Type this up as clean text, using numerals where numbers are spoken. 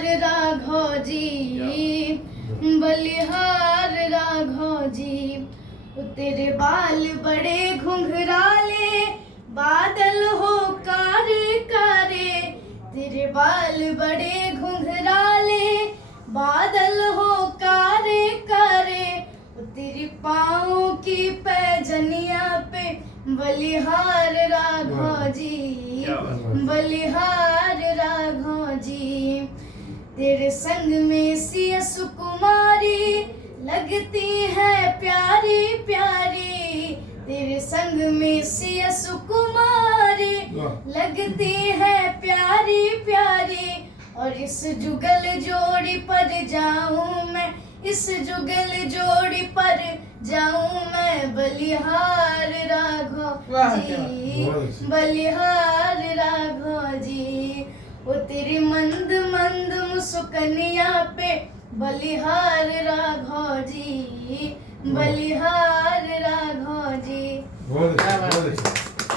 बलिहार राघव जी, बलिहार राघव जी। तेरे बाल बड़े घुंघराले, बादल हो कारे कारे। तेरे बाल बड़े घुंघराले, बादल हो कारे कारे। तेरी पाँव की पैजनिया पे बलिहार राघव जी, बलिहार राघव जी। तेरे संग में सिया सुकुमारी लगती है प्यारी प्यारी। तेरे संग में सिया सुकुमारी लगती है प्यारी प्यारी। और इस जुगल जोड़ी पर जाऊं मैं, इस जुगल जोड़ी पर जाऊं मैं। बलिहार राघव जी, बलिहार राघव जी। वो तेरी मंद मंद मुस्कनिया पे बलिहार राघव जी, बलिहार राघव जी।